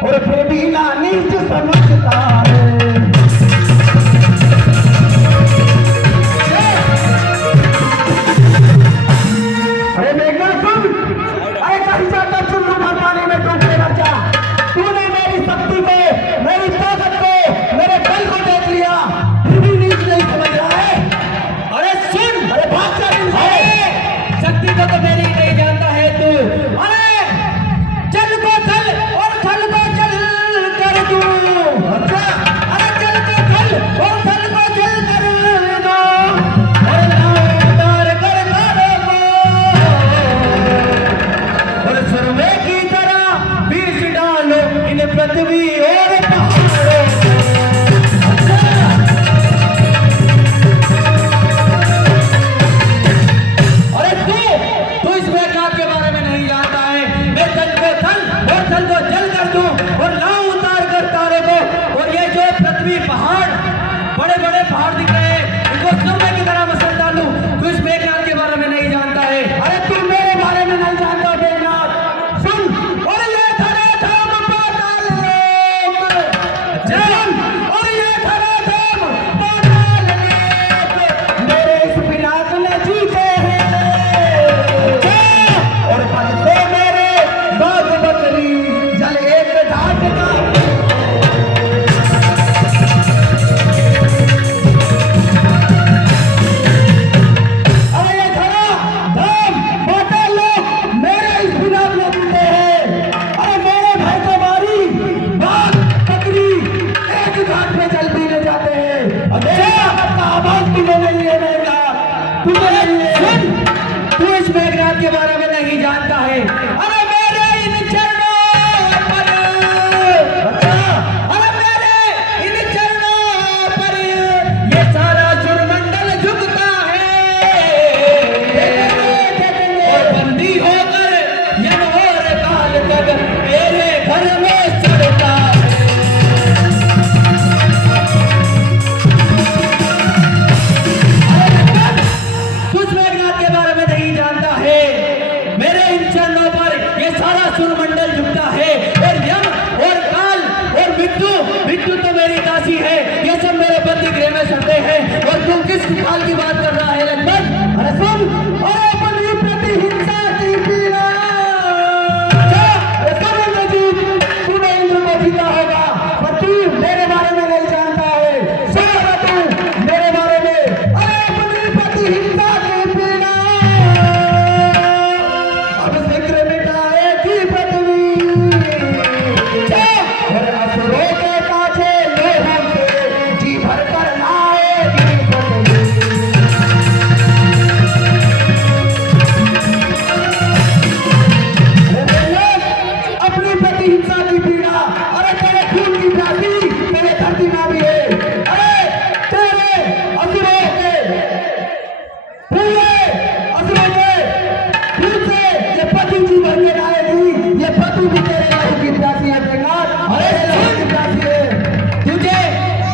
और फिर भी ना नीच समझता है। अरे मेघना सुन, अरे कहीं जाकर चुल्लू भर पानी में डूब के मर जा। तूने मेरी शक्ति को, मेरी ताकत को, मेरे बल को देख लिया, फिर भी नीच नहीं समझ रहा है। अरे सुन, अरे भाग जा इनसे। शक्ति को तो मेरी नहीं जानता है तू। अरे चल को चल और थल को चल कर दू। अच्छा, अरे चल को चल और थल को चल कर दो। और नादार कर तारे को और सुरमे की तरह बीच डालो इन पृथ्वी और पहाड़ों को। अरे तू इस मेघनाद के बारे में नहीं जानता है। मैं जल को थल और थल को जल कर दूं और लाऊं उतार कर तारे को। और ये जो पृथ्वी पहाड़, बड़े बड़े पहाड़ दिख रहे हैं, इनको सोने की तरह मसल डालूं। तू इस मेघनाद के बारे में नहीं जानता है। अरे तू मेरे बारे में नहीं जानता मेघनाद। सुन, और ये धरे धाम पाताल लोक। जन और ये धरे धाम पाताल लोक मेरे इस पिनाक ने जीते हैं। और पल से मेरे बाग बकरी जल एक ढाट का। अरे ये धरा धाम पाताल लोक मेरे इस पिनाक ने जीते हैं। अरे मेरे भाई को मारी बाग बकरी एक घाट पे जल पीने जाते हैं। और मेरे ताकत का आवाज तुझे नहीं है मेघनाद, तुझे नहीं है। सुन, तू इस मेघनाद के बारे में नहीं जानता है। अरे मेरे इन चरणों पर, अरे मेरे इन चरणों पर ये सारा सुरमंडल झुकता है। और बंदी होकर यम और काल तक मेरे घर में चढ़ता है। कुछ मेघनाद के बारे में नहीं जानता है। मेरे इन चरणों पर ये सारा सुरमंडल झुकता है। और यम और काल और बिट्टू तो मेरी दासी है। ये सब मेरे बंदी गृह में सड़ते हैं। और तू किस काल की बात कर रहा है लक्ष्मण? अरे सुन, अरे अपनी प्रति हिंसा की पीड़ा। अरे सब इंद्रजीत, तूने इंद्र को जीता होगा, पर तू मेरे बारे में नहीं जानता है। सुन तू मेरे बारे में। अरे अपनी प्रतिहिंसा की पीड़ा अब जिक्र मिटाएगी पृथ्वी। और असुरों के काछे लोहों से जी भर कर लाएगी पृथ्वी। अपनी प्रतिहिंसा की पीड़ा, अरे तेरे खून की प्यासी तेरे धरती में भी है। अरे तेरे असुरों के पूरे असुरों के खून से ये पति जी भर के लाएगी। ये पति भी तेरे लहू की प्यासी है बेकार। अरे लहू की प्यासी है।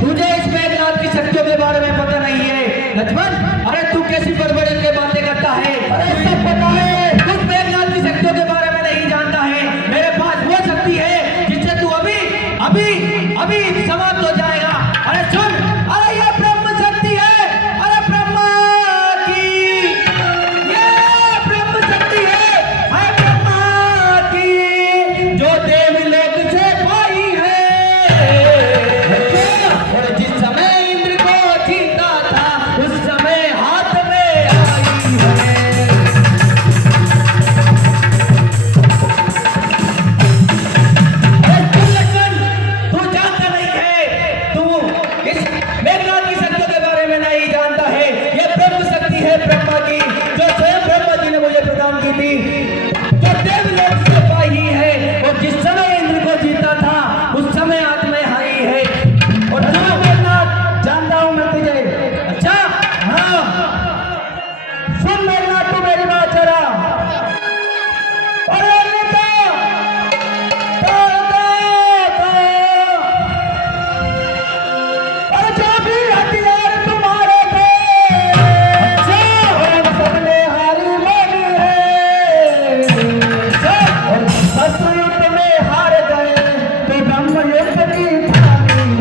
तुझे इस मेघनाथ की शक्तियों के बारे में पता नहीं है लक्ष्मण। अरे तू कैसी बड़बड़े के बातें करता है। अरे सब पता है। कुछ मेघनाथ की शक्तियों के बारे में नहीं जानता है। मेरे पास वो शक्ति है जिससे तू अभी अभी अभी समाप्त हो जाएगा। अरे सुन, अरे ये ब्रह्म शक्ति है। अरे ब्रह्मा की ये ब्रह्म शक्ति है ब्रह्मा की, जो देवलोक से पाई है। और जिस समय इंद्र को जीता था उस समय हाथ में आई है। तू जानता नहीं है, तू इस मेघनाथ की शक्तियों के बारे में नहीं जानता है। ये ब्रह्म शक्ति है ब्रह्मा की, जो स्वयं ब्रह्मा जी ने मुझे प्रदान की थी, जो देवलोक से पाई है। और जिस समय इंद्र को जीता था उस समय हाथ में आई है। और तू मेघनाथ जानता हूं मैं तुझे। अच्छा, हाँ सुन मेघनाथ तू मेरी बात जरा। अरे नीता अरे जो भी हथियार तुम्हारे थे हम सबने हारी मानी है। और शस्त्र युद्ध में हार गए तो ब्रह्म युद्ध की ठानी है।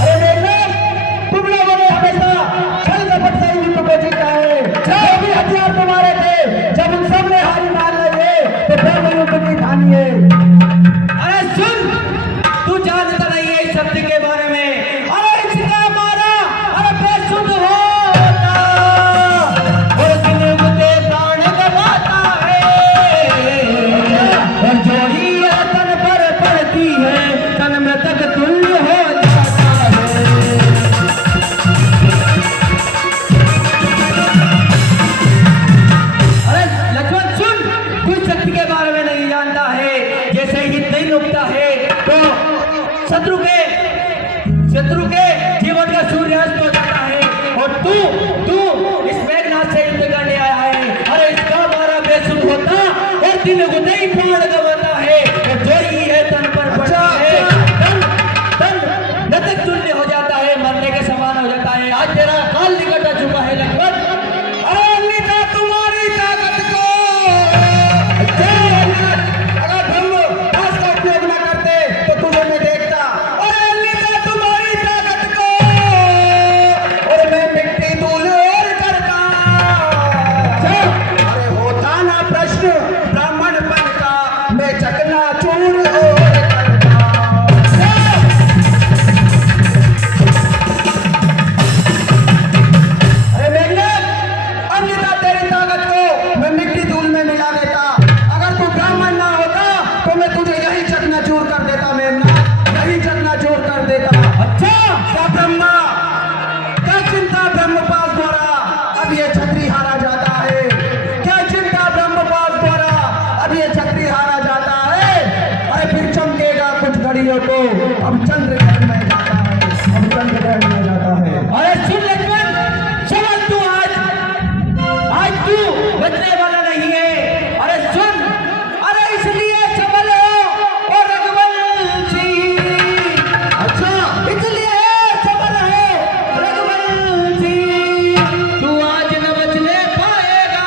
अरे मेघनाथ तुम लोगों ने हमेशा छल कपट से युद्ध को जीता है। जो भी हथियार तुम्हारे थे जब उन सब ने हारी मान लिए तो ब्रह्म युद्ध की ठानी है। अरे सुन, तू जानता नहीं है इस शक्ति के बारे में। अरे इसका मारा अरे बेसुध होता और दिन मुझे प्राण गवाता है। और जो ही यह तन पर पड़ती है तन में तक तुल्य हो जाता है। अरे लक्ष्मण सुन, कुछ शक्ति के बारे में नहीं जानता है। जैसे ही दिन उगता है तो शत्रु के जीवन का सूर्यास्त हो जाता है। और तू इस मेघनाथ से युद्ध करने आया है। अरे इसका मारा बेसुध होता और दिन उगते ही प्राण गवाता है। और जो ही है तन पर पड़ता है तन नतक तुल्य हो जाता है, मरने के समान हो जाता है। आज तेरा काल निकट आ चुका है लक्ष्मण। अरे नीता तुम्हारी ताकत को अगर ब्रह्म दास का उपयोग न करते तो तुझे मैं देखता। अरे नीता तुम्हारी ताकत को और मैं मिट्टी धूल और करता। अरे होता ना प्रश्न ब्राह्मण पद का मैं चकना चूर और करता। अरे मेघनाथ अन्यथा तेरी ताकत को मैं मिट्टी धूल में मिला देता। अगर तू ब्राह्मण ना होता तो मैं तुझे यही चकनाचूर कर देता मेघनाथ, यही चकनाचूर कर देता। अच्छा क्या ब्रह्मा, क्या चिंता ब्रह्मपास द्वारा अब ये छत्री हारा जाता है। क्या चिंता ब्रह्मपास द्वारा अब ये छत्री हारा जाता है। अरे फिर चमकेगा कुछ घड़ियों को अब चंद्रग्रहण में जाता है, अब चंद्रग्रहण में जाता है। अरे सुन लक्ष्मण, समझ तू आज तू बचने वाला नहीं है। अरे सुन, अरे इसलिए सबल हो और रघुवंशी। अच्छा इसलिए सबल हो रघुवंशी, तू आज न बचने पाएगा।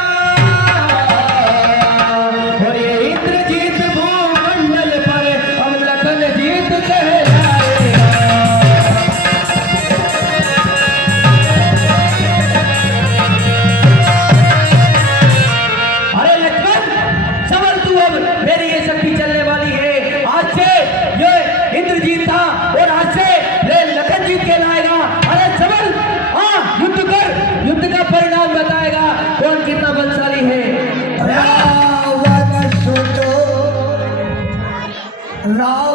और ये इंद्रजीत भूमंडल पर अब लखन जीत कहलाएगा। राव